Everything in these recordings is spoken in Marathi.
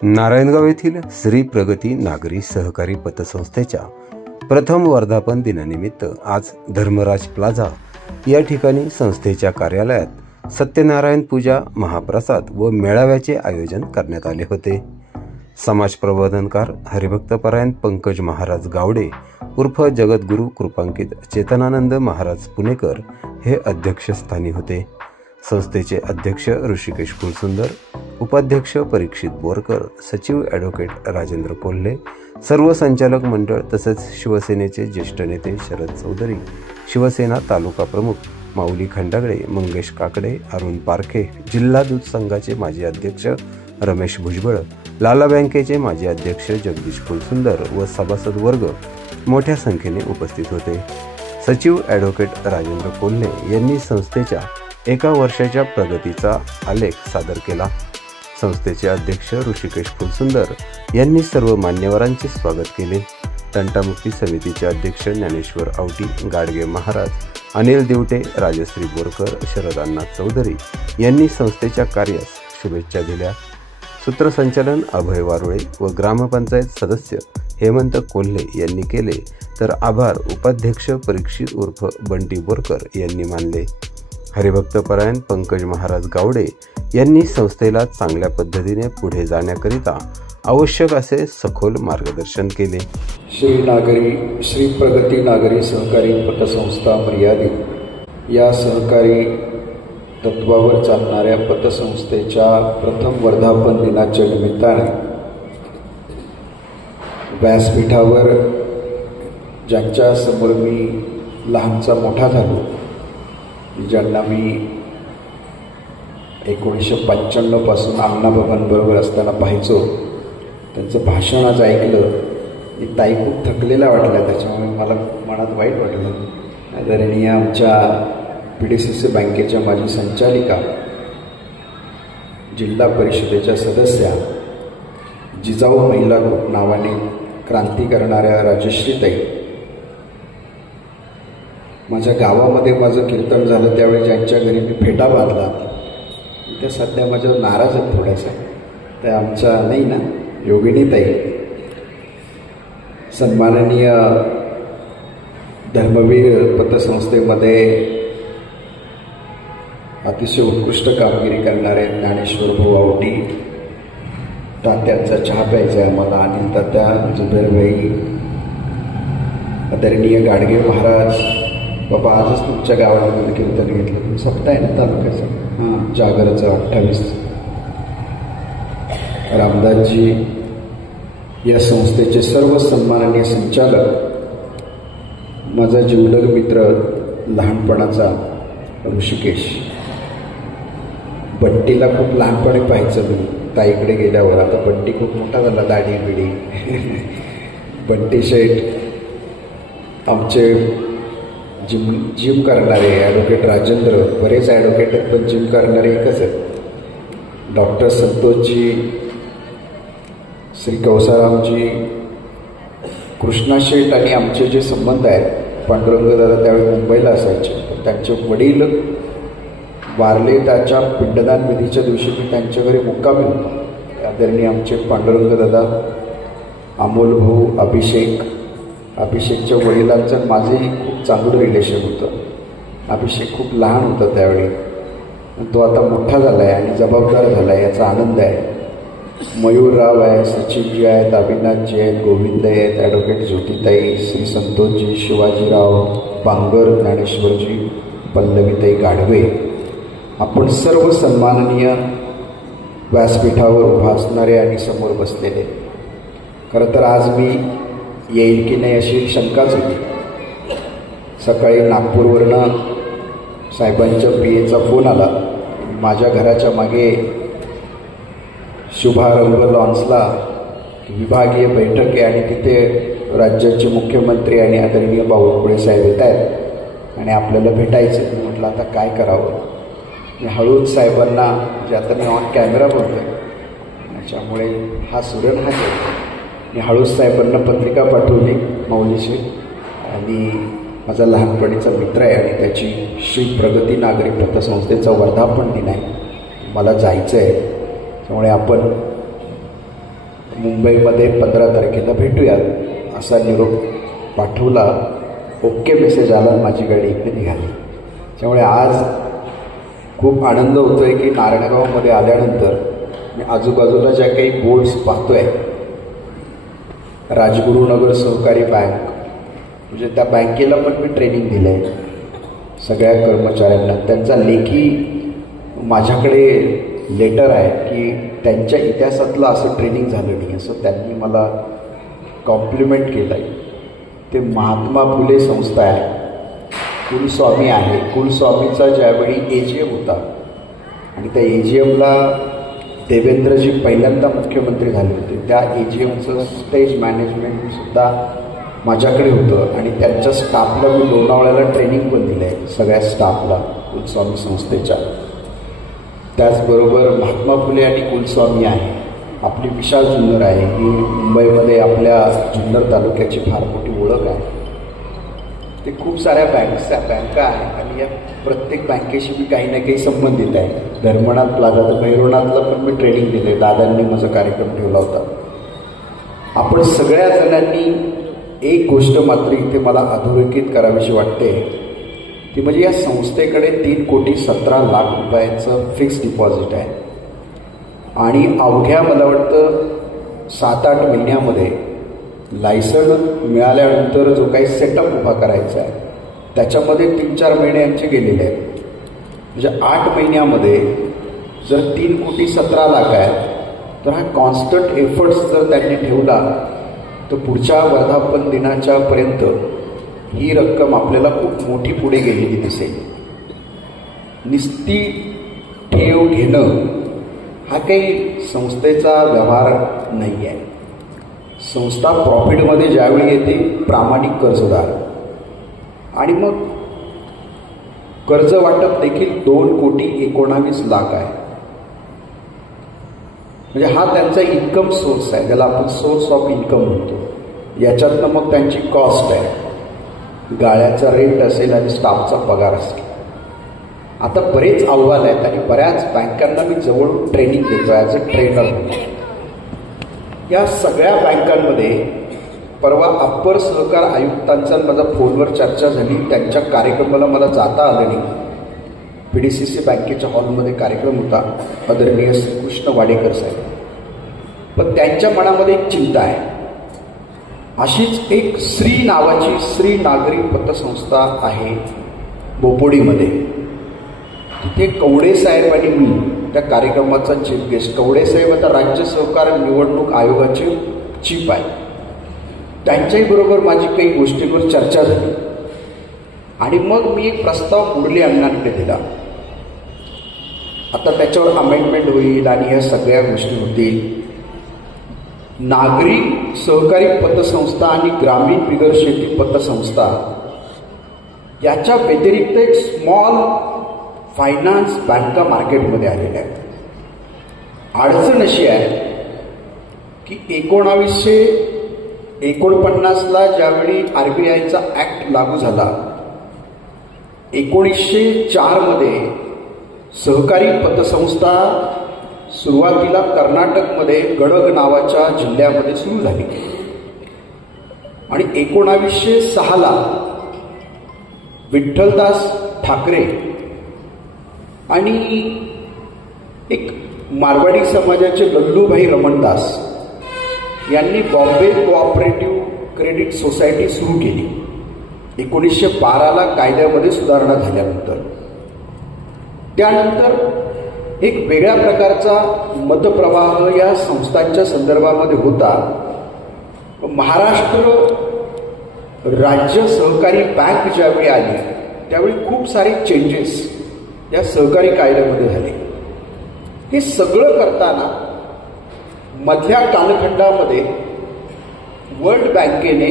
नारायणगाव येथील श्री प्रगती नागरी सहकारी पतसंस्थेच्या प्रथम वर्धापन दिनानिमित्त आज धर्मराज प्लाझा या ठिकाणी संस्थेच्या कार्यालयात सत्यनारायण पूजा, महाप्रसाद व मेळाव्याचे आयोजन करण्यात आले होते. समाज प्रबोधनकार हरिभक्तपरायण पंकज महाराज गावडे उर्फ जगद्गुरू कृपांकित चेतनानंद महाराज पुणेकर हे अध्यक्षस्थानी होते. संस्थेचे अध्यक्ष ऋषिकेश फुलसुंदर, उपाध्यक्ष परीक्षित बोरकर, सचिव ॲडव्होकेट राजेंद्र कोल्हे, सर्व संचालक मंडळ तसेच शिवसेनेचे ज्येष्ठ नेते शरद चौधरी, शिवसेना तालुका प्रमुख माऊली खंडागळे, मंगेश काकडे, अरुण पारखे, जिल्हा दूध संघाचे माजी अध्यक्ष रमेश भुजबळ, लाला बँकेचे माजी अध्यक्ष जगदीश फुलसुंदर व सभासद वर्ग मोठ्या संख्येने उपस्थित होते. सचिव ॲडव्होकेट राजेंद्र कोल्हे यांनी संस्थेच्या एका वर्षाच्या प्रगतीचा आलेख सादर केला. संस्थेचे अध्यक्ष ऋषिकेश फुलसुंदर यांनी सर्व मान्यवरांचे स्वागत केले. तंटामुक्ती समितीचे अध्यक्ष ज्ञानेश्वर आवटी, गाडगे महाराज, अनिल देवटे, राजश्री बोरकर, शरद अण्णा चौधरी यांनी संस्थेच्या कार्यास शुभेच्छा दिल्या. सूत्रसंचालन अभय वारुळे व ग्रामपंचायत सदस्य हेमंत कोल्हे यांनी केले, तर आभार उपाध्यक्ष परीक्षित उर्फ बंटी बोरकर यांनी मानले. हरिभक्तपरायण पंकज महाराज गावडे यांनी संस्थेला चांगल्या पद्धतीने पुढे जाण्याकरिता आवश्यक असे सखोल मार्गदर्शन केले. श्री प्रगती नागरी सहकारी पतसंस्था मर्यादित या सहकारी तत्वावर चालणाऱ्या पतसंस्थेच्या प्रथम वर्धापन दिनाच्या निमित्ताने व्यासपीठावर ज्यांच्या समोर मी लहानचा मोठा झालो, ज्यांना मी 1995 पासून अण्णाबाबांबरोबर असताना पाहायचो, त्यांचं भाषण आज ऐकलं की ताई खूप थकलेल्या वाटल्या. त्याच्यामुळे मला मनात वाईट वाटलं. आदरणीय आमच्या PDCC बँकेच्या माजी संचालिका, जिल्हा परिषदेच्या सदस्या, जिजाऊ महिला ग्रुप नावाने क्रांती करणाऱ्या राजश्रीताई, माझ्या गावामध्ये माझं कीर्तन झालं त्यावेळी ज्यांच्या घरी मी फेटा बांधला त्या सध्या माझ्यावर नाराज आहेत थोड्याशा. त्या आमच्या नाही ना योगिनीताई, सन्माननीय धर्मवीर पतसंस्थेमध्ये अतिशय उत्कृष्ट कामगिरी करणारे ज्ञानेश्वर भाऊ आवटी, तात्यांचा चहा प्यायचा आहे आम्हाला, अनिल तात्या, जुबेरभाई, आदरणीय गाडगे महाराज, बाबा आजच तुमच्या गावाला कीर्तन घेतलं, तुम्ही स्वतः आहे ना तालुक्याचं, हां जागरचं 28, रामदासजी, या संस्थेचे सर्व सन्माननीय संचालक, माझा जीवलग मित्र लहानपणाचा ऋषिकेश, बंटीला खूप लहानपणी पाहायचं मी ताईकडे गेल्यावर. आता बंटी खूप मोठा झाला, दाढी बिडी. बंटी शेठ, आमचे जिम करणारे ॲडव्होकेट राजेंद्र, बरेच ॲडव्होकेट आहेत पण जिम करणारे एकच आहेत, डॉक्टर संतोषजी, श्री कौसारामजी, कृष्णा शेठ आणि आमचे जे संबंध आहेत, पांडुरंग दादा त्यावेळी मुंबईला असायचे, पण त्यांचे वडील वारले त्याच्या पिंडदान विधीच्या दिवशी मी त्यांच्या घरी मुक्कामी होतो. आदरणीय आमचे पांडुरंग दादा, अमोल भाऊ, अभिषेकच्या वडिलांचं माझंही खूप चांगलं रिलेशन होतं. अभिषेक खूप लहान होता त्यावेळी, तो आता मोठा झाला आहे आणि जबाबदार झाला आहे, याचा आनंद आहे. मयूरराव आहे, सचिनजी आहेत, अविनाथजी आहेत, गोविंद आहेत, ॲडव्होकेट ज्योतिताई, श्री संतोषजी, शिवाजीराव बांगर, ज्ञानेश्वरजी, पल्लवीताई गाढवे, आपण सर्व सन्माननीय व्यासपीठावर उभा असणारे आणि समोर बसलेले. खरं तर आज मी येईल की नाही अशी शंकाच होती. सकाळी नागपूरवरनं साहेबांच्या PAचा फोन आला, माझ्या घराच्या मागे शुभारंभ लॉन्सला विभागीय बैठक आहे आणि तिथे राज्याचे मुख्यमंत्री आणि आदरणीय बावनकुळे साहेब येत आहेत आणि आपल्याला भेटायचं. मी म्हटलं आता काय करावं. मी हळूच साहेबांना, जे आता मी ऑन कॅमेरा बोलतोय त्याच्यामुळे हा सुरण हा आहे, मी हळूच साहेबांना पत्रिका पाठवली माऊलीशी, आणि माझा लहानपणीचा मित्र आहे आणि त्याची श्री प्रगती नागरी पतसंस्थेचा वर्धापन दिन आहे, मला जायचं आहे, त्यामुळे आपण मुंबईमध्ये 15 तारखेला भेटूयात असा निरोप पाठवला. ओके मेसेज आला, माझी गाडी इकडे निघाली. त्यामुळे आज खूप आनंद होतो आहे की नारायणगावमध्ये आल्यानंतर मी आजूबाजूला ज्या काही बोर्ड्स पाहतो आहे, राजगुरुनगर सहकारी बँक, म्हणजे त्या बँकेला पण मी ट्रेनिंग दिलं आहे सगळ्या कर्मचाऱ्यांना. त्यांचा लेखी माझ्याकडे लेटर आहे की त्यांच्या इतिहासातलं असं ट्रेनिंग झालं नाही, असं त्यांनी मला कॉम्प्लिमेंट केलं आहे. ते महात्मा फुले संस्था आहे, कुलस्वामी आहे. कुलस्वामीचा ज्यावेळी AGM होता आणि त्या AGMला देवेंद्रजी पहिल्यांदा मुख्यमंत्री झाले होते, त्या AGMचं स्टेज मॅनेजमेंटसुद्धा माझ्याकडे होतं आणि त्यांच्या स्टाफला मी लोणावळ्याला ट्रेनिंग पण दिलं आहे, सगळ्या स्टाफला कुलस्वामी संस्थेच्या. त्याचबरोबर महात्मा फुले आणि कुलस्वामी आहे. आपली विशाल जुन्नर आहे, ही मुंबईमध्ये आपल्या जुन्नर तालुक्याची फार मोठी ओळख आहे. ते खूप साऱ्या बँका आहेत आणि या प्रत्येक बँकेशी मी काही ना काही संबंधित आहे. धर्मनाथ प्लाझा तर भैरवनाथला पण मी ट्रेनिंग दिले, दादांनी माझा कार्यक्रम ठेवला होता. आपण सगळ्या जणांनी एक गोष्ट मात्र इथे मला अधोरेखित करावीशी वाटते, ती म्हणजे या संस्थेकडे 3,17,00,000 रुपयाचं फिक्स डिपॉझिट आहे आणि अवघ्या मला वाटतं 7-8 महिन्यामध्ये लायसन मिळाल्यानंतर जो काही सेटअप उभा करायचा आहे त्याच्यामध्ये 3-4 महिने आमचे गेलेले आहेत. म्हणजे 8 महिन्यामध्ये जर 3,17,00,000 आहे तर हा कॉन्स्टंट एफर्ट्स जर त्यांनी ठेवला तर पुढच्या वर्धापन दिनाच्या पर्यंत ही रक्कम आपल्याला खूप मोठी पुढे गेलेली दिसेल. निस्ती ठेव घेणं हा काही संस्थेचा व्यवहार नाही आहे. संस्था प्रॉफिटमध्ये ज्यावेळी येते प्रामाणिक कर्जदार आणि मग कर्ज वाटप देखील 2,19,00,000 आहे. म्हणजे हा त्यांचा इन्कम सोर्स आहे, त्याला आपण सोर्स ऑफ इन्कम म्हणतो. याच्यातनं मग त्यांची कॉस्ट आहे, गाळ्याचा रेंट असेल आणि स्टाफचा पगार असेल. आता बरेच अहवाल आहेत आणि बऱ्याच बँकांना मी जवळून ट्रेनिंग देतो ॲज अ ट्रेनर. या सगळ्या बँकांमध्ये परवा अप्पर सहकार आयुक्तांचा माझा फोनवर चर्चा झाली. त्यांच्या कार्यक्रमाला मला जाता आलं नाही. PDCC बँकेच्या हॉलमध्ये कार्यक्रम होता, आदरणीय श्रीकृष्ण वाडेकर साहेब. पण त्यांच्या मनामध्ये एक चिंता आहे. अशीच एक श्री नावाची श्री नागरी पतसंस्था आहे बोपोडीमध्ये. तिथे कवडे साहेब आणि मी त्या कार्यक्रमाचा चीफ गेस्ट. कवडे साहेब आता राज्य सहकार निवडणूक आयोगाचे चीफ आहे. त्यांच्याही बरोबर माझी काही गोष्टींवर चर्चा झाली आणि मग मी एक प्रस्ताव मुरली अण्णांकडे दिला. आता त्याच्यावर अमेंडमेंट होईल आणि या सगळ्या गोष्टी होतील. नागरी सहकारी पतसंस्था आणि ग्रामीण बिगर शेती पतसंस्था याच्या व्यतिरिक्त एक स्मॉल फायनान्स बँका मार्केटमध्ये आलेल्या आहेत. अडचण अशी आहे की 1949ला ज्यावेळी RBIचा ॲक्ट लागू झाला, 1904 मध्ये सहकारी पतसंस्था सुरुवातीला कर्नाटकमध्ये गडग नावाच्या जिल्ह्यामध्ये सुरू झाली आणि 1906ला विठ्ठलदास ठाकरे आणि एक मारवाडी समाजाचे लल्लूभाई रमणदास यांनी बॉम्बे कोऑपरेटिव्ह क्रेडिट सोसायटी सुरू केली. 1912ला कायद्यामध्ये सुधारणा झाल्यानंतर. त्यानंतर एक वेगळ्या प्रकारचा मतप्रवाह या संस्थांच्या संदर्भामध्ये होता. महाराष्ट्र राज्य सहकारी बँक ज्यावेळी आली त्यावेळी खूप सारे चेंजेस या सहकारी कायद्यामध्ये झाले. हे सगळं करताना मधल्या कालखंडामध्ये वर्ल्ड बँकेने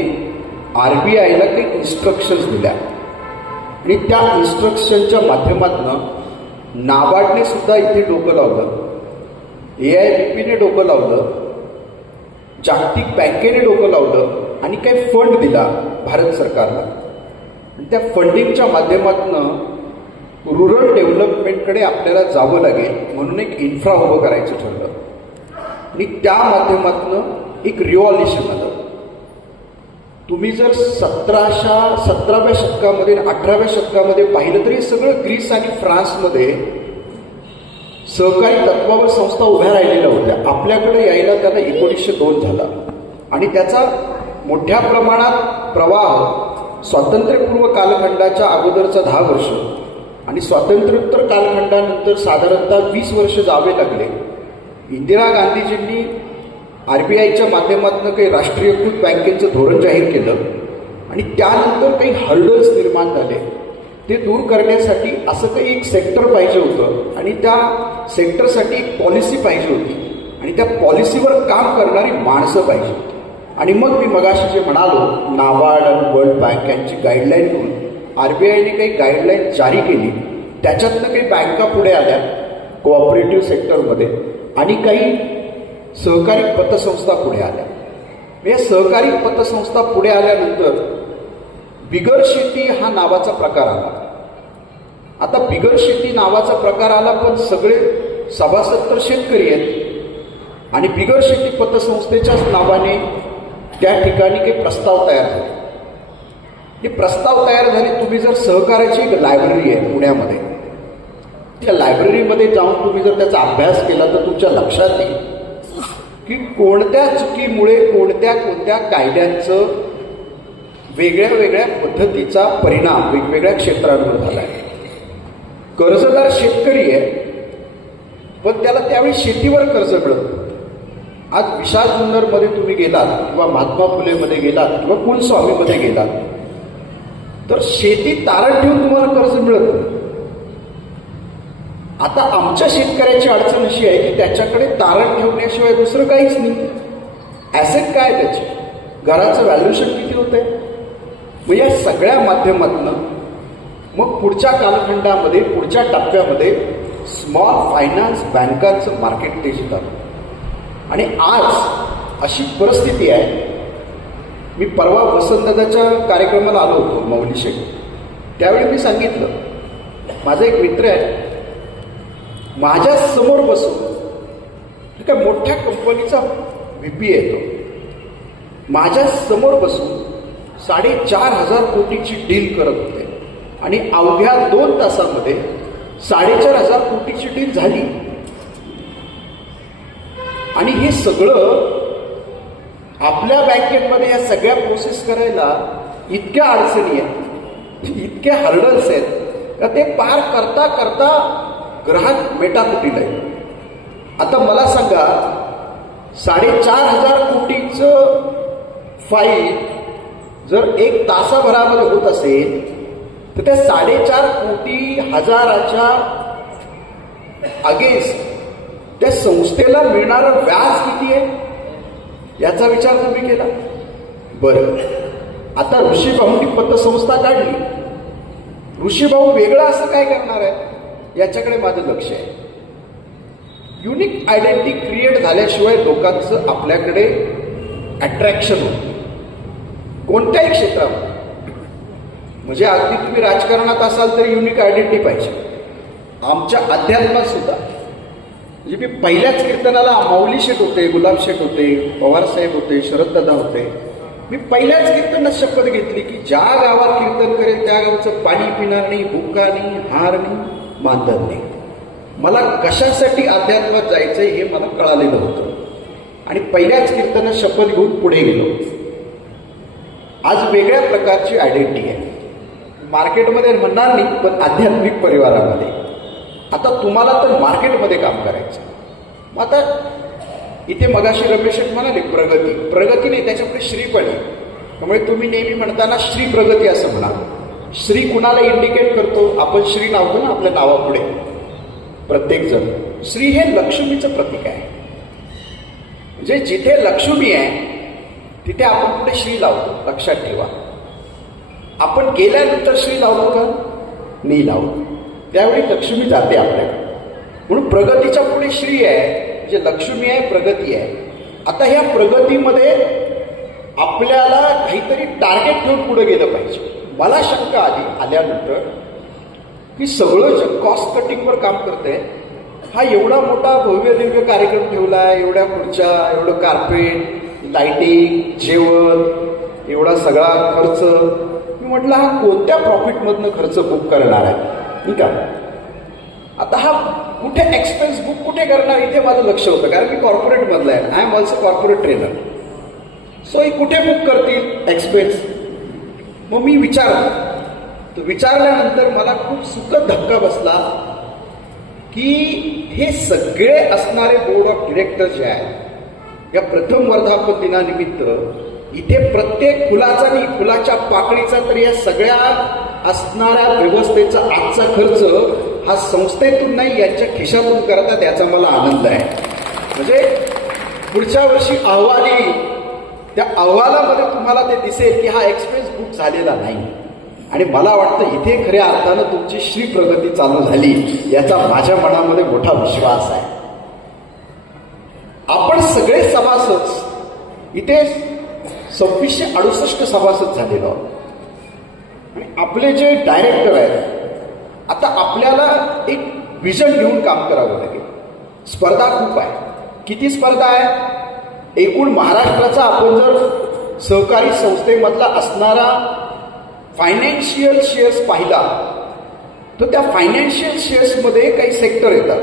RBIला काही इन्स्ट्रक्शन्स दिल्या आणि त्या इन्स्ट्रक्शनच्या माध्यमातून नाबार्डने सुद्धा इथे डोकं लावलं, AIBPने डोकं लावलं, जागतिक बँकेने डोकं लावलं आणि काही फंड दिला भारत सरकारला. त्या फंडिंगच्या माध्यमातून रुरल डेव्हलपमेंटकडे आपल्याला जावं लागेल म्हणून एक इन्फ्रा उभं करायचं ठरलं. आणि त्या माध्यमातून एक रिव्हॉल्युशन आलं. तुम्ही जर 17व्या शतकामध्ये 18व्या शतकामध्ये पाहिलं तरी सगळं ग्रीस आणि फ्रान्समध्ये सहकारी तत्वावर संस्था उभ्या राहिलेल्या होत्या. आपल्याकडे यायला त्याला 1902 झाला आणि त्याचा मोठ्या प्रमाणात प्रवाह स्वातंत्र्यपूर्व कालखंडाच्या अगोदरचा 10 वर्ष आणि स्वातंत्र्योत्तर कालखंडानंतर साधारणतः 20 वर्ष जावे लागले. इंदिरा गांधीजींनी RBIच्या माध्यमातून काही राष्ट्रीयकृत बँकेचं धोरण जाहीर केलं आणि त्यानंतर काही हर्डल्स निर्माण झाले. ते दूर करण्यासाठी असं काही एक सेक्टर पाहिजे होतं आणि त्या सेक्टरसाठी एक पॉलिसी पाहिजे होती आणि त्या पॉलिसीवर काम करणारी माणसं पाहिजे होती. आणि मग मी मगाशी जे म्हणालो, नाबार्ड आणि वर्ल्ड बँक यांची गाईडलाईन करून RBIने काही गाईडलाईन जारी केली. त्याच्यातनं काही बँका पुढे आल्या कोऑपरेटिव्ह सेक्टरमध्ये आणि काही सहकारी पतसंस्था पुढे आल्या. या सहकारी पतसंस्था पुढे आल्यानंतर बिगर शेती हा नावाचा प्रकार आला. आता बिगर शेती नावाचा प्रकार आला, पण सगळे सभासद तर शेतकरी आहेत आणि बिगर शेती पतसंस्थेच्याच नावाने त्या ठिकाणी काही प्रस्ताव तयार झाले. हे प्रस्ताव तयार झाले. तुम्ही जर सहकार्याची एक लायब्ररी आहे पुण्यामध्ये, त्या लायब्ररीमध्ये जाऊन तुम्ही जर त्याचा अभ्यास केला तर तुमच्या लक्षात येईल की कोणत्या चुकीमुळे कोणत्या कोणत्या कायद्यांचं वेगळ्या वेगळ्या पद्धतीचा परिणाम वेगवेगळ्या क्षेत्रांवर झाला आहे. कर्जदार शेतकरी आहे, पण त्याला त्यावेळी शेतीवर कर्ज मिळत नव्हतं. आज विशाल जुन्नरमध्ये तुम्ही गेलात किंवा महात्मा फुलेमध्ये गेलात किंवा कुलस्वामीमध्ये गेलात तर शेती तारण ठेवून तुम्हाला कर्ज मिळत नाही. आता आमच्या शेतकऱ्याची अडचण अशी आहे की त्याच्याकडे तारण ठेवण्याशिवाय दुसरं काहीच नाही. ॲसेट काय त्याचे, घराचं व्हॅल्युएशन किती होतंय. मग या सगळ्या माध्यमातून मग पुढच्या कालखंडामध्ये पुढच्या टप्प्यामध्ये स्मॉल फायनान्स बँकांचं मार्केट तेजीत आलं. आणि आज अशी परिस्थिती आहे. मी परवा वसंतदादाच्या कार्यक्रमाला आलो होतो मौली शेख. त्यावेळी मी सांगितलं, माझा एक मित्र आहे, माझ्या समोर बसून एका मोठ्या कंपनीचा VP आहे तो, माझ्या समोर बसून 4,500 कोटीची डील करत होते आणि अवघ्या 2 तासामध्ये 4,500 कोटीची डील झाली. आणि हे सगळं आपल्या बँकेमध्ये या सगळ्या प्रोसेस करायला इतक्या अडचणी आहेत, इतके हर्डल्स आहेत का ते पार करता करता ग्राहक मेटाकुटीला आहे. आता मला सांगा, 4,500 कोटीचं फाईल जर 1 तासाभरामध्ये होत असेल तर त्या 4,500 कोटी हजाराच्या अगेन्स्ट त्या संस्थेला मिळणारं व्याज किती आहे याचा विचार तुम्ही केला. बरं, आता ऋषीभाऊंनी पतसंस्था काढली. ऋषीभाऊ वेगळं असं काय करणार आहे याच्याकडे माझं लक्ष आहे. युनिक आयडेंटिटी क्रिएट झाल्याशिवाय लोकांचं आपल्याकडे अट्रॅक्शन होतं कोणत्याही क्षेत्रामध्ये. म्हणजे अगदी तुम्ही राजकारणात असाल तरी युनिक आयडेंटिटी पाहिजे. आमच्या अध्यात्मात सुद्धा म्हणजे मी पहिल्याच कीर्तनाला माऊली शेठ होते, गुलाब शेठ होते, पवार साहेब होते, शरददादा होते. मी पहिल्याच कीर्तनात शपथ घेतली की ज्या गावात कीर्तन करेल त्या गावचं पाणी पिणार नाही, भुका नाही, हार नाही, मानधन नाही. मला कशासाठी अध्यात्मात जायचंय हे मला कळालेलं होतं आणि पहिल्याच कीर्तनात शपथ घेऊन पुढे गेलो. आज वेगळ्या प्रकारची आयडेंटिटी आहे. मार्केटमध्ये म्हणणार नाही, पण आध्यात्मिक परिवारामध्ये. आता तुम्हाला तर मार्केटमध्ये काम करायचं. मग आता इथे मगाशी रमेश म्हणाले प्रगती नाही, त्याच्यापुढे श्री पण आहे. त्यामुळे तुम्ही नेहमी म्हणताना श्री प्रगती असं म्हणा. श्री कुणाला इंडिकेट करतो? आपण श्री लावतो ना आपल्या नावापुढे प्रत्येक जण. श्री हे लक्ष्मीचं प्रतीक आहे. म्हणजे जिथे लक्ष्मी आहे तिथे आपण पुढे श्री लावतो. लक्षात ठेवा. आपण गेल्यानंतर श्री लावतो का? नाही लावतो. त्यावेळी लक्ष्मी जाते आपल्याकडे. म्हणून प्रगतीच्या पुढे श्री आहे, म्हणजे लक्ष्मी आहे, प्रगती आहे. आता ह्या प्रगतीमध्ये आपल्याला काहीतरी टार्गेट घेऊन पुढे गेलं पाहिजे. मला शंका आल्यानंतर की सगळं जे कॉस्ट कटिंगवर काम करतंय हा एवढा मोठा भव्य दिव्य कार्यक्रम ठेवलाय, एवढ्या खुर्च्या, एवढं कार्पेट, लाइटिंग, जेवण, एवढा सगळा खर्च. मी म्हटलं हा कोणत्या प्रॉफिटमधनं खर्च बुक करणार आहे, ठीक आहे. आता हा कुठे एक्सपेन्स बुक कुठे करणार इथे माझं लक्ष होतं, कारण मी कॉर्पोरेट मधला आहे. I am also corporate trainer. So ही कुठे बुक करतील एक्सपेन्स. मग मी विचारल्यानंतर मला खूप सुखद धक्का बसला की हे सगळे असणारे बोर्ड ऑफ डिरेक्टर जे आहेत या प्रथम वर्धापन दिनानिमित्त इथे प्रत्येक फुलाचा आणि फुलाच्या पाकळीचा तर या सगळ्या असणाऱ्या व्यवस्थेचा आजचा खर्च हा संस्थेतून नाही यांच्या खिशातून करतात, याचा मला आनंद आहे. म्हणजे पुढच्या वर्षी अहवाल येईल, त्या अहवालामध्ये तुम्हाला ते दिसेल की हा एक्सपेन्स बुक झालेला नाही. आणि मला वाटतं इथे खऱ्या अर्थानं तुमची श्री प्रगती चालू झाली याचा माझ्या मनामध्ये मोठा विश्वास आहे. आपण सगळे सभासद इथे 2668 सभासद झालेलो आहोत. आणि आपले जे डायरेक्टर आहेत, आता आपल्याला एक विजन घेऊन काम करावं लागेल. स्पर्धा खूप आहे. किती स्पर्धा आहे? एकूण महाराष्ट्राचा आपण जर सहकारी संस्थेमधला असणारा फायनान्शियल शेअर्स पाहिला तर त्या फायनान्शियल शेअर्समध्ये काही सेक्टर येतात.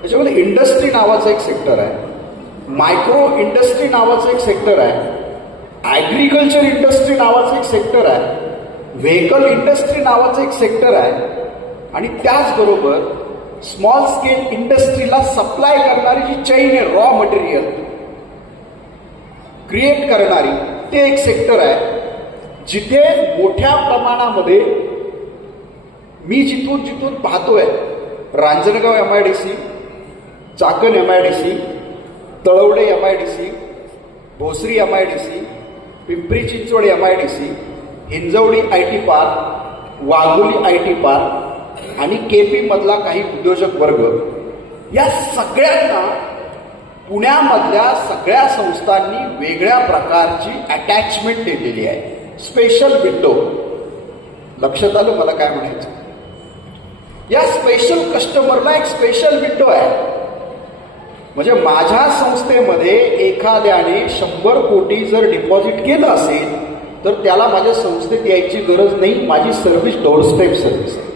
त्याच्यामध्ये इंडस्ट्री नावाचं एक सेक्टर आहे, मायक्रो इंडस्ट्री नावाचं एक सेक्टर आहे, ॲग्रिकल्चर इंडस्ट्री नावाचं एक सेक्टर आहे, व्हेकल इंडस्ट्री नावाचं एक सेक्टर आहे, आणि त्याचबरोबर स्मॉल स्केल इंडस्ट्रीला सप्लाय करणारी जी चैन आहे, रॉ मटेरियल क्रिएट करणारी, ते एक सेक्टर आहे. जिथे मोठ्या प्रमाणामध्ये मी जिथून पाहतोय, Ranjangaon MIDC, Chakan MIDC, Talawade MIDC, Bhosari MIDC, Pimpri Chinchwad MIDC, Hinjewadi IT park, Wagholi IT park आणि KP मधला काही उद्योजक वर्ग, या सगळ्यांना पुण्यामधल्या सगळ्या संस्थांनी वेगळ्या प्रकारची अटॅचमेंट दिलेली आहे. Special window. लक्षात आलं मला काय म्हणायचं? या स्पेशल कस्टमरला एक स्पेशल विंडो आहे. म्हणजे माझ्या संस्थेमध्ये एखाद्याने 100 कोटी जर डिपॉझिट केलं असेल तर त्याला माझ्या संस्थेत यायची गरज नाही. माझी सर्व्हिस डोरस्टेप सर्व्हिस आहे.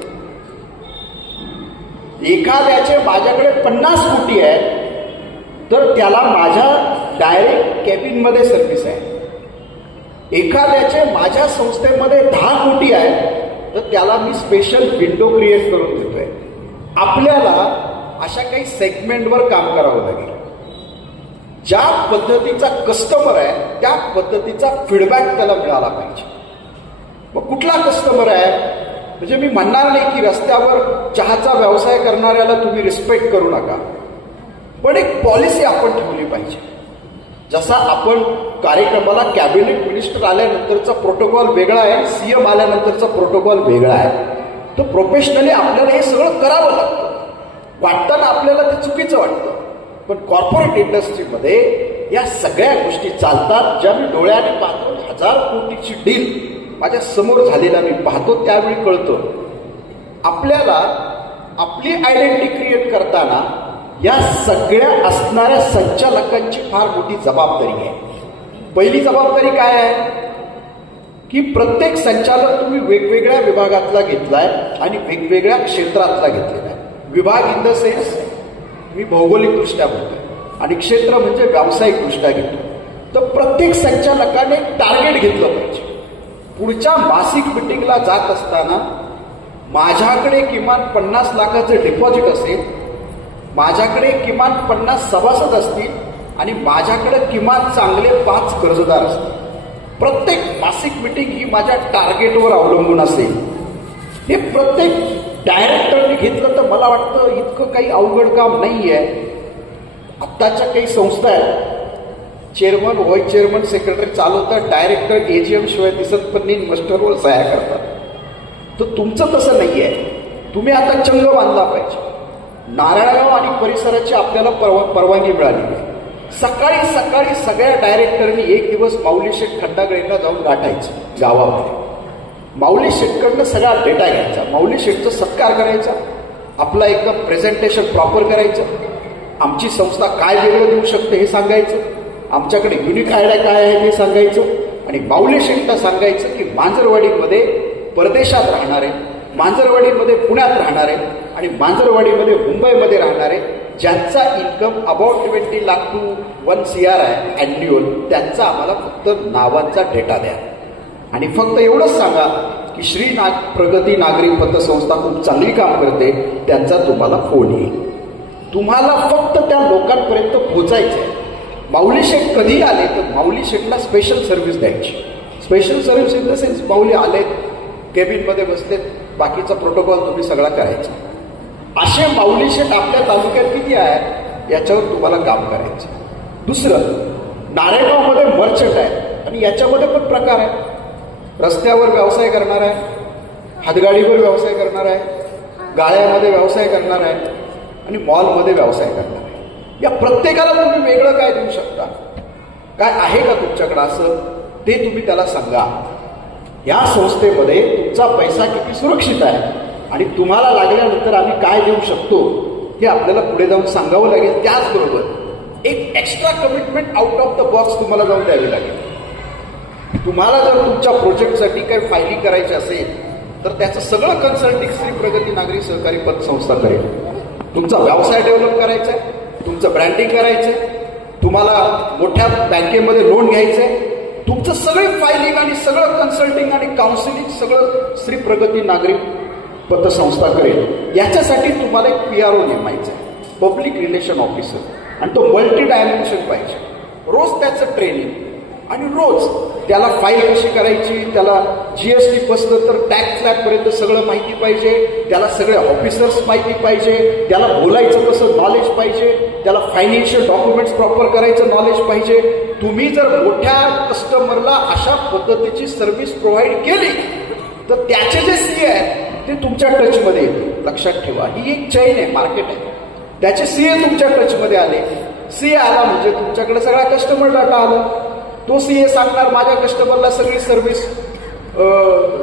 एखाद्याचे माझ्याकडे 50 कोटी आहे तर त्याला माझ्या डायरेक्ट कॅबिनमध्ये सर्व्हिस आहे. एखाद्याचे माझ्या संस्थेमध्ये 10 कोटी आहे तर त्याला मी स्पेशल विंडो क्रिएट करून देतोय. आपल्याला अशा काही सेगमेंटवर काम करावं लागेल. ज्या पद्धतीचा कस्टमर आहे त्या पद्धतीचा फीडबॅक त्याला मिळाला पाहिजे. मग कुठला कस्टमर आहे म्हणजे मी म्हणणार नाही की रस्त्यावर चहाचा व्यवसाय करणाऱ्याला तुम्ही रिस्पेक्ट करू नका, पण एक पॉलिसी आपण ठेवली पाहिजे. जसा आपण कार्यक्रमाला कॅबिनेट मिनिस्टर आल्यानंतरचा प्रोटोकॉल वेगळा आहे, CM आल्यानंतरचा प्रोटोकॉल वेगळा आहे. तर प्रोफेशनली आपल्याला हे सगळं करावं लागतं. वाटताना आपल्याला ते चुकीचं वाटतं, पण कॉर्पोरेट इंडस्ट्रीमध्ये या सगळ्या गोष्टी चालतात. ज्या मी डोळ्याने पाहतो, 1000 कोटीची डील माझ्या समोर झालेला मी पाहतो, त्यावेळी कळतं आपल्याला आपली आयडेंटिटी क्रिएट करताना या सगळ्या असणाऱ्या संचालकांची फार मोठी जबाबदारी आहे. पहिली जबाबदारी काय आहे की प्रत्येक संचालक तुम्ही वेगवेगळ्या विभागातला घेतलाय आणि वेगवेगळ्या क्षेत्रातला घेतलेला आहे. विभाग इन द सेन्स मी भौगोलिकदृष्ट्या बोलतोय आणि क्षेत्र म्हणजे व्यावसायिकदृष्ट्या घेतो. तर प्रत्येक संचालकाने टार्गेट घेतलं पाहिजे. पुढच्या मासिक मिटिंगला जात असताना माझ्याकडे किमान 50 लाखाचं डिपॉझिट असेल, माझ्याकडे किमान 50 सभासद असतील आणि माझ्याकडे किमान चांगले 5 कर्जदार असतील. प्रत्येक मासिक मिटिंग ही माझ्या टार्गेटवर अवलंबून असेल. हे प्रत्येक डायरेक्टरने घेतलं तर मला वाटतं इतकं काही अवघड काम नाही आहे. आत्ताच्या काही संस्था आहेत, चेअरमन, व्हाईस चेअरमन, सेक्रेटरी चालवतात, डायरेक्टर AGM शिवाय दिसत पण नाही, मस्टरवर सह्या करतात. तर तुमचं तसं नाही आहे. तुम्ही आता चंग बांधला पाहिजे. नारायणगाव आणि परिसराची आपल्याला परवानगी मिळाली आहे. सकाळी सकाळी सगळ्या डायरेक्टरनी एक दिवस माऊली शेठ खंडागळेंना जाऊन गाठायचं गावामध्ये. माऊली शेठकडनं सगळा डेटा घ्यायचा, माऊली शेठचा सत्कार करायचा, आपला एकदम प्रेझेंटेशन प्रॉपर करायचं, आमची संस्था काय वेगळं देऊ शकते हे सांगायचं, आमच्याकडे युनिक आयडिया काय आहे हे सांगायचं, आणि माऊली शेठला सांगायचं की मांजरवाडीमध्ये परदेशात राहणारे, मांजरवाडीमध्ये पुण्यात राहणारे आणि मांजरवाडीमध्ये मुंबईमध्ये राहणारे ज्यांचा income about 20 lakh to 1 CR आहे अॅन्युअल, त्यांचा आम्हाला फक्त नावांचा डेटा द्या आणि फक्त एवढंच सांगा की श्री प्रगती नागरी पतसंस्था खूप चांगली काम करते, त्यांचा तुम्हाला फोन येईल. तुम्हाला फक्त त्या लोकांपर्यंत पोहोचायचं आहे. माऊली शेठ कधी आले तर माऊली शेठला स्पेशल सर्व्हिस द्यायची. Special service in the sense Mauli आलेत, केबिनमध्ये बसलेत, बाकीचा प्रोटोकॉल तुम्ही सगळा करायचा. असे माऊली शेठ आपल्या तालुक्यात किती आहेत याच्यावर तुम्हाला काम करायचं. दुसरं, नारायणगावमध्ये मर्चंट आहे आणि याच्यामध्ये पण प्रकार आहे. रस्त्यावर व्यवसाय करणार आहे, हातगाडीवर व्यवसाय करणार आहे, गाळ्यामध्ये व्यवसाय करणार आहे आणि मॉलमध्ये व्यवसाय करणार आहे. या प्रत्येकाला तुम्ही वेगळं काय देऊ शकता, काय आहे का तुमच्याकडं असं, ते तुम्ही त्याला सांगा. या संस्थेमध्ये तुमचा पैसा किती सुरक्षित आहे आणि तुम्हाला लागल्यानंतर आम्ही काय देऊ शकतो हे आपल्याला पुढे जाऊन सांगावं लागेल. त्याचबरोबर एक extra commitment out of the box तुम्हाला जाऊन द्यावी लागेल. तुम्हाला जर तुमच्या प्रोजेक्टसाठी काही फायलिंग करायची असेल तर त्याचं सगळं कन्सल्टिंग श्री प्रगती नागरी सहकारी पतसंस्था करेल. तुमचा व्यवसाय डेव्हलप करायचा आहे, तुमचं ब्रँडिंग करायचं आहे, तुम्हाला मोठ्या बँकेमध्ये लोन घ्यायचं आहे, तुमचं सगळं फायलिंग आणि सगळं कन्सल्टिंग आणि काउन्सिलिंग सगळं श्री प्रगती नागरी पतसंस्था करेल. याच्यासाठी तुम्हाला एक PRO नेमायचा आहे, पब्लिक रिलेशन ऑफिसर, आणि तो मल्टी डायमेन्शन पाहिजे. रोज त्याचं ट्रेनिंग आणि रोज त्याला फाईल कशी करायची, त्याला GST बसलं तर टॅक्स स्लॅबपर्यंत सगळं माहिती पाहिजे, त्याला सगळे ऑफिसर्स माहिती पाहिजे, त्याला बोलायचं कसं नॉलेज पाहिजे, त्याला फायनान्शियल डॉक्युमेंट्स प्रॉपर करायचं नॉलेज पाहिजे. तुम्ही जर मोठ्या कस्टमरला अशा पद्धतीची सर्व्हिस प्रोव्हाइड केली तर त्याचे जे CA आहेत ते तुमच्या टचमध्ये येतील. लक्षात ठेवा, ही एक चैन आहे, मार्केट आहे. त्याचे CA तुमच्या टचमध्ये आले, CA आला म्हणजे तुमच्याकडे सगळा कस्टमर डाटा आला. तो CA सांगणार माझ्या कस्टमरला सगळी सर्व्हिस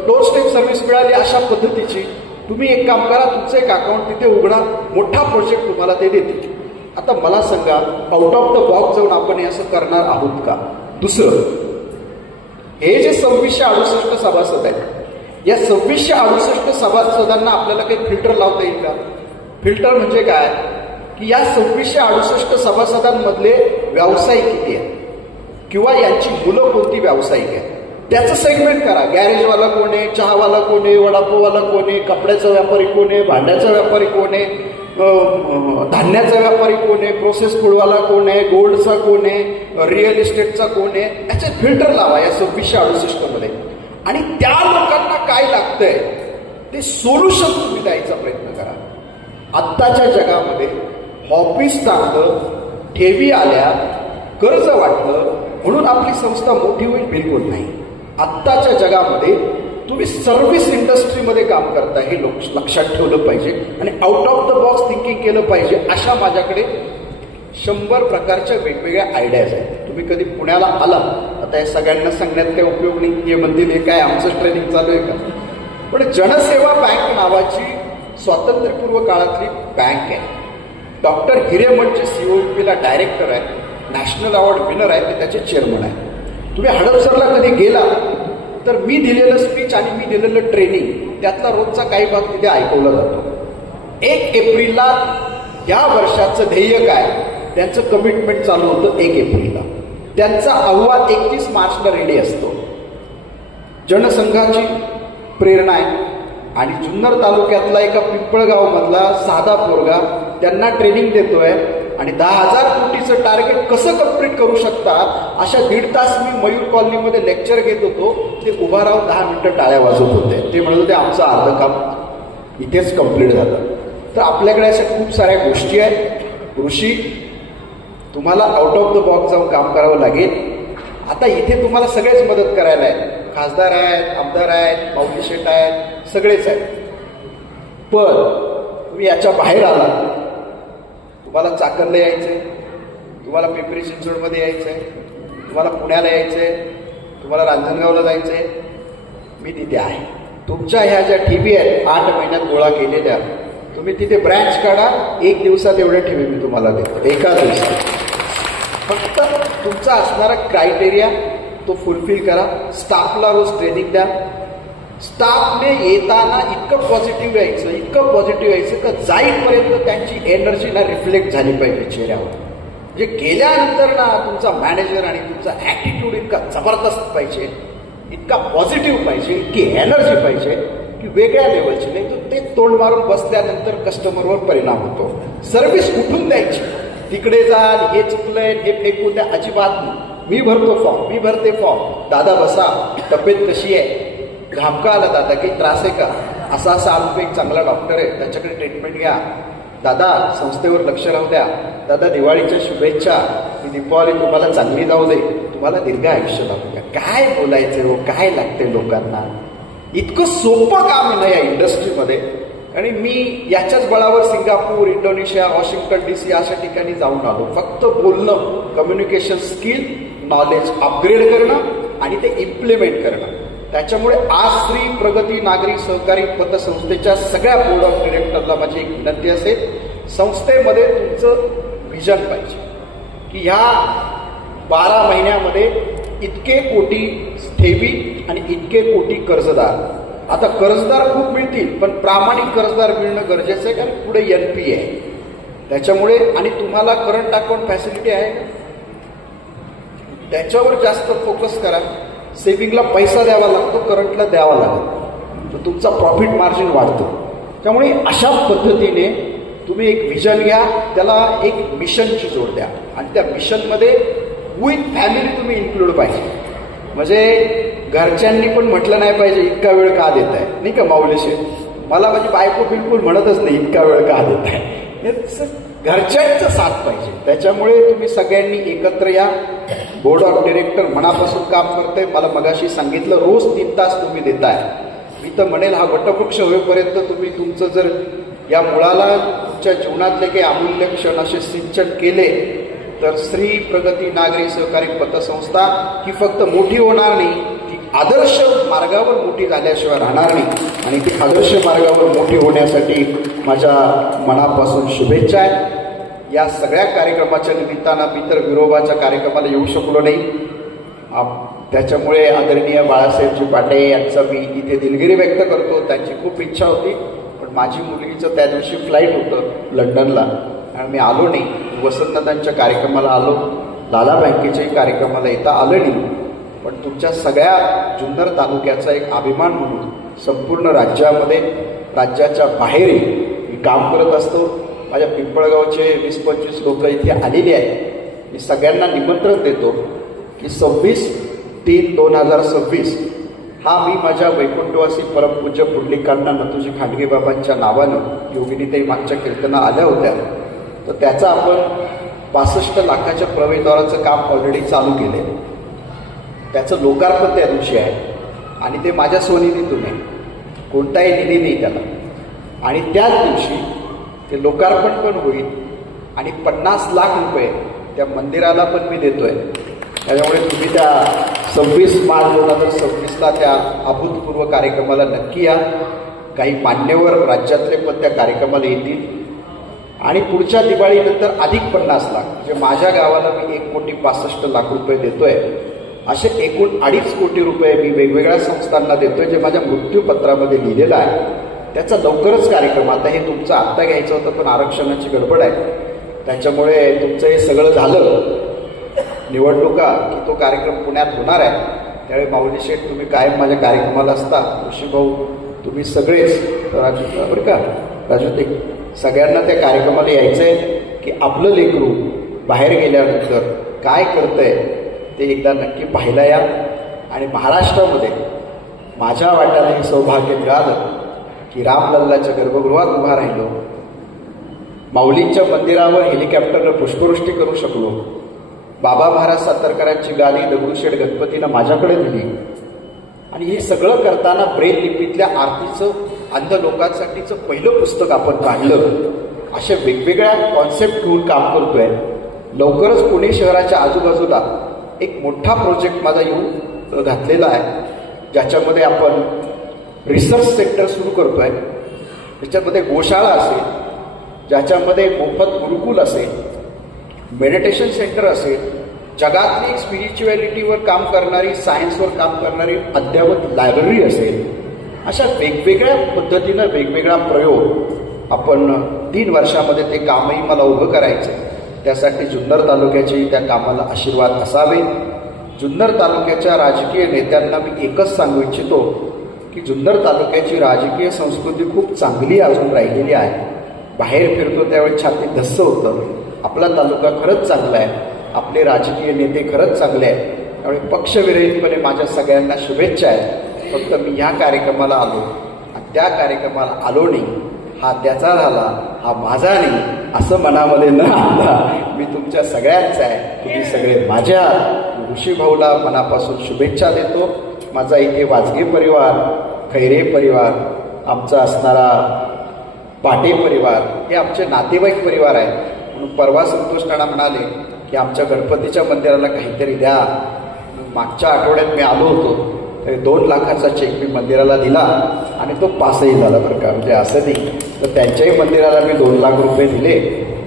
डोर स्टेप सर्व्हिस मिळाली अशा पद्धतीची. तुम्ही एक काम करा, तुमचं एक अकाउंट तिथे उघडा, मोठा प्रोजेक्ट तुम्हाला ते देतील. आता मला सांगा, आउट ऑफ द बॉक्स जाऊन आपण हे असं करणार आहोत का? दुसरं, हे जे 2668 सभासद आहेत, या 2668 सभासदांना आपल्याला काही फिल्टर लावता येईल का? फिल्टर म्हणजे काय की या 2668 सभासदांमधले व्यवसाय किती आहेत किंवा यांची मुलं कोणती व्यावसायिक आहे त्याचं सेगमेंट करा. गॅरेजवाला कोण आहे, चहावाला कोण आहे, वडापाववाला कोण आहे, कपड्याचा व्यापारी कोण आहे, भांड्याचा व्यापारी कोण आहे, धान्याचा व्यापारी कोण आहे, प्रोसेस फूडवाला कोण आहे, गोल्डचा कोण आहे, रिअल इस्टेटचा कोण आहे, याचे फिल्टर लावा या 2668 मध्ये. आणि त्या लोकांना काय लागतंय ते सोल्युशन तुम्ही द्यायचा प्रयत्न करा. आत्ताच्या जगामध्ये ऑफिस टाकलं, ठेवी आल्या, कर्ज वाटलं म्हणून आपली संस्था मोठी होईल, बिलकुल नाही. आत्ताच्या जगामध्ये तुम्ही सर्व्हिस इंडस्ट्रीमध्ये काम करता हे लक्षात ठेवलं पाहिजे आणि out of the box thinking केलं पाहिजे. अशा माझ्याकडे 100 प्रकारच्या वेगवेगळ्या आयडियाज आहेत. तुम्ही कधी पुण्याला आला, आता या सगळ्यांना सांगण्यात काही उपयोग नाही, हे म्हणतील हे काय आमचं ट्रेनिंग चालू आहे का? पण जनसेवा बँक नावाची स्वातंत्र्यपूर्व काळातली बँक आहे. डॉक्टर हिरेमठचे COEPला डायरेक्टर आहे, नॅशनल अवॉर्ड विनर आहे, ते त्याचे चेअरमन आहे. तुम्ही हडपसरला कधी गेला तर मी दिलेलं स्पीच आणि मी दिलेलं ट्रेनिंग त्यातला रोजचा काही भाग तिथे ऐकवला जातो. 1 एप्रिलला या वर्षाचं ध्येय काय, त्यांचं कमिटमेंट चालू होतं 1 एप्रिलला. त्यांचा अहवाल 31 मार्चला रेडी असतो. जनसंघाची प्रेरणा आहे आणि जुन्नर तालुक्यातला एका पिंपळगाव मधला साधा पोरगा त्यांना ट्रेनिंग देतोय आणि 10,000 कोटीचं टार्गेट कसं कंप्लीट करू शकतात अशा 1.5 तास मी मयूर कॉलनीमध्ये लेक्चर घेत होतो. ते उभा राहून 10 मिनिटं टाळ्या वाजवत होते. ते म्हणत होते आमचं अर्ध काम इथेच कंप्लीट झालं. तर आपल्याकडे अशा खूप साऱ्या गोष्टी आहेत. ऋषी, तुम्हाला आउट ऑफ द बॉक्स जाऊन काम करावं लागेल. आता इथे तुम्हाला सगळेच मदत करायला आहेत, खासदार आहेत, आमदार आहेत, माऊली शेठ आहेत, सगळेच आहेत. पण तुम्ही याच्या बाहेर आला, तुम्हाला चाकणला यायचंय, तुम्हाला पिंपरी चिंचवडमध्ये यायचंय, तुम्हाला पुण्याला यायचंय, तुम्हाला रांजणगावला जायचंय, मी तिथे आहे. तुमच्या ह्या ज्या ठेवी आहेत 8 महिन्यात गोळा केलेल्या, तुम्ही तिथे ब्रँच काढा, 1 दिवसात एवढे ठेवी मी तुम्हाला देतो, एका दिवसात. फक्त तुमचा असणारा क्रायटेरिया तो फुलफिल करा. स्टाफला रोज ट्रेनिंग द्या. स्टाफने येताना इतकं पॉझिटिव्ह यायचं का जाईपर्यंत त्यांची एनर्जी ना रिफ्लेक्ट झाली पाहिजे चेहऱ्यावर. म्हणजे गेल्यानंतर ना तुमचा मॅनेजर आणि तुमचा ॲटिट्यूड इतका जबरदस्त पाहिजे, इतका पॉझिटिव्ह पाहिजे, इतकी एनर्जी पाहिजे की वेगळ्या लेवलची. नाही तर ते तोंड मारून बसल्यानंतर कस्टमरवर परिणाम होतो. सर्व्हिस उठून द्यायची. तिकडे जा, हे चुकलंय, हे फेकून द्या, अजिबात नाही. मी भरतो फॉर्म, मी भरते फॉर्म. दादा बसा, तब्येत कशी आहे, घाम का आला दादा, काही त्रास आहे का, असा आमचा एक चांगला डॉक्टर आहे, त्याच्याकडे ट्रीटमेंट घ्या. दादा संस्थेवर लक्ष राहू द्या. दादा दिवाळीच्या शुभेच्छा, ही दीपावली तुम्हाला चांगली जाऊ दे, तुम्हाला दीर्घ आयुष्य लावू द्या. काय बोलायचं हो, काय लागते लोकांना. इतकं सोपं काम आहे ना या इंडस्ट्रीमध्ये. आणि मी याच्याच बळावर सिंगापूर, इंडोनेशिया, वॉशिंग्टन DC अशा ठिकाणी जाऊन आलो. फक्त बोलणं, कम्युनिकेशन स्किल, नॉलेज अपग्रेड करणं आणि ते इम्प्लिमेंट करणं. त्याच्यामुळे आज श्री प्रगती नागरी सहकारी पतसंस्थेच्या सगळ्या बोर्ड ऑफ डिरेक्टरला माझी एक विनंती असेल, संस्थेमध्ये तुमचं व्हिजन पाहिजे की ह्या 12 महिन्यामध्ये इतके कोटी ठेवी आणि इतके कोटी कर्जदार. आता कर्जदार खूप मिळतील, पण प्रामाणिक कर्जदार मिळणं गरजेचं आहे, कारण पुढे NP आहे. त्याच्यामुळे आणि तुम्हाला करंट अकाउंट फॅसिलिटी आहे, त्याच्यावर जास्त फोकस करा. सेव्हिंगला पैसा द्यावा लागतो, करंटला द्यावा लागतो, तर तुमचा प्रॉफिट मार्जिन वाढतो. त्यामुळे अशा पद्धतीने तुम्ही एक व्हिजन घ्या, त्याला एक मिशनची जोड द्या आणि त्या मिशनमध्ये विथ फॅमिली तुम्ही इन्क्लूड पाहिजे. म्हणजे घरच्यांनी पण म्हटलं नाही पाहिजे इतका वेळ का देत आहे, नाही का माऊलीशी. मला माझी बायको बिलकुल म्हणतच नाही इतका वेळ का देत आहे. घरच्यांचं साथ पाहिजे. त्याच्यामुळे तुम्ही सगळ्यांनी एकत्र या. बोर्ड ऑफ डिरेक्टर मनापासून काम करते. मला मगाशी सांगितलं रोज 3 तास तुम्ही देताय. मी तर म्हणेल हा वटवृक्ष होईपर्यंत तुम्ही तुमचं जर या मुळाला तुमच्या जीवनातले काही अमूल्य क्षण असे सिंचन केले तर श्री प्रगती नागरी सहकारी पतसंस्था ही फक्त मोठी होणार नाही, ती आदर्श मार्गावर मोठी झाल्याशिवाय राहणार नाही. आणि ती आदर्श मार्गावर मोठी होण्यासाठी माझ्या मनापासून शुभेच्छा आहेत. या सगळ्या कार्यक्रमाच्या निमित्तानं मी तर विरोबाच्या कार्यक्रमाला येऊ शकलो नाही. त्याच्यामुळे आदरणीय बाळासाहेबजी पाटे यांचा मी इथे दिलगिरी व्यक्त करतो. त्यांची खूप इच्छा होती, पण माझी मुलगीचं त्या दिवशी फ्लाईट होतं लंडनला आणि मी आलो नाही. वसंतदादांच्या कार्यक्रमाला आलो, लाला बँकेच्याही कार्यक्रमाला येता आलं नाही. पण तुमच्या सगळ्या जुन्नर तालुक्याचा एक अभिमान म्हणून संपूर्ण राज्यामध्ये, राज्याच्या बाहेरही मी काम करत असतो. माझ्या पिंपळगावचे 20-25 लोक इथे आलेली आहेत. मी सगळ्यांना निमंत्रण देतो की 26/3/2026 हा मी माझ्या वैकुंठवासी परमपूज्य पुंडलिकांना नथुजी खांडगे बाबांच्या नावानं योगिनीताई मागच्या कीर्तना आल्या होत्या, तर त्याचा आपण 65 लाखाच्या प्रवेशद्वाराचं काम ऑलरेडी चालू केलं आहे. त्याचं लोकार्पण त्या दिवशी आहे आणि ते माझ्या स्वनिधीतून आहे, कोणताही निधी नाही त्याला. आणि त्याच दिवशी ते लोकार्पण पण होईल आणि 50 लाख रुपये त्या मंदिराला पण मी देतोय. त्याच्यामुळे तुम्ही त्या 26 मार्च 2026ला त्या अभूतपूर्व कार्यक्रमाला नक्की या. काही मान्यवर राज्यातले पण त्या कार्यक्रमाला येतील. आणि पुढच्या दिवाळीनंतर अधिक 50 लाख, म्हणजे माझ्या गावाला मी 1,65,00,000 रुपये देतोय. असे एकूण 2.5 कोटी रुपये मी वेगवेगळ्या संस्थांना देतोय, जे माझ्या मृत्यूपत्रामध्ये लिहिलेलं आहे. त्याचा लवकरच कार्यक्रम, आता हे तुमचं आत्ता घ्यायचं होतं पण आरक्षणाची गडबड आहे, त्याच्यामुळे तुमचं हे सगळं झालं निवडणुका की तो कार्यक्रम पुण्यात होणार आहे. त्यावेळी माऊली शेठ तुम्ही कायम माझ्या कार्यक्रमाला असता. ऋषी भाऊ तुम्ही सगळेच, राजू बरं का, राजू ते सगळ्यांना त्या कार्यक्रमाला यायचं आहे की आपलं लेकरू बाहेर गेल्यानंतर काय करतंय ते एकदा नक्की पाहायला या. आणि महाराष्ट्रामध्ये माझ्या वाट्याला हे सौभाग्य मिळालं की रामलल्लाच्या गर्भगृहात उभा राहिलो, माऊलींच्या मंदिरावर हेलिकॉप्टरनं पुष्पवृष्टी करू शकलो, बाबा महाराज सातारकरांची गाणी दगडूशेठ गणपतीनं माझ्याकडे दिली. आणि हे सगळं करताना ब्रेल लिपीतल्या आरतीचं अंध लोकांसाठीचं पहिलं पुस्तक आपण काढलं. अशा वेगवेगळ्या कॉन्सेप्ट घेऊन काम करतोय. लवकरच पुणे शहराच्या आजूबाजूला एक मोठा प्रोजेक्ट माझा येऊन घातलेला आहे, ज्याच्यामध्ये आपण रिसर्च सेंटर सुरू करतोय. त्याच्यामध्ये गोशाळा असेल, ज्याच्यामध्ये मोफत गुरुकुल असेल, मेडिटेशन सेंटर असेल, जगातली एक स्पिरिच्युअलिटीवर काम करणारी, सायन्सवर काम करणारी अद्ययावत लायब्ररी असेल, अशा वेगवेगळ्या पद्धतीनं वेगवेगळा प्रयोग आपण 3 वर्षामध्ये ते कामही मला उभं करायचं. त्यासाठी जुन्नर तालुक्याचे त्या कामाला आशीर्वाद असावे. जुन्नर तालुक्याच्या राजकीय नेत्यांना मी एकच सांगू इच्छितो की जुन्नर तालुक्याची राजकीय संस्कृती खूप चांगली अजून राहिलेली आहे. बाहेर फिरतो त्यावेळी छाती धस्स होतं. आपला तालुका खरंच चांगला आहे, आपले राजकीय नेते खरंच चांगले आहेत. त्यामुळे पक्षविरहितपणे माझ्या सगळ्यांना शुभेच्छा आहेत. फक्त मी ह्या कार्यक्रमाला आलो आणि त्या कार्यक्रमाला आलो नाही, हा त्याचा झाला, हा माझा नाही असं मनामध्ये न आणता मी तुमच्या सगळ्यांचा आहे, तुम्ही सगळे माझ्या. ऋषीभाऊला मनापासून शुभेच्छा देतो. माझा इथे वाजगे परिवार, खैरे परिवार, आमचा असणारा पाटे परिवार हे आमचे नातेवाईक परिवार आहेत. म्हणून परवा संतोष काणा म्हणाले की आमच्या गणपतीच्या मंदिराला काहीतरी द्या. मागच्या आठवड्यात मी आलो होतो, 2 लाखाचा चेक मी मंदिराला दिला आणि तो पासही झाला बरं का. म्हणजे असं नाही तर त्यांच्याही मंदिराला मी 2 लाख रुपये दिले.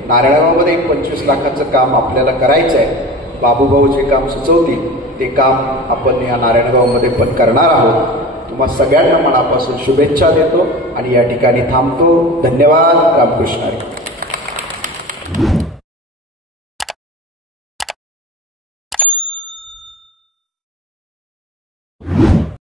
नारायणगावमध्ये एक 25 लाखाचं काम आपल्याला करायचं आहे. बाबूभाऊ जे काम सुचवतील ते काम आपण या नारायणगावमध्ये पण करणार आहोत. तुम्हा सगळ्यांना मनापासून शुभेच्छा देतो आणि या ठिकाणी थांबतो. धन्यवाद. रामकृष्ण हरी.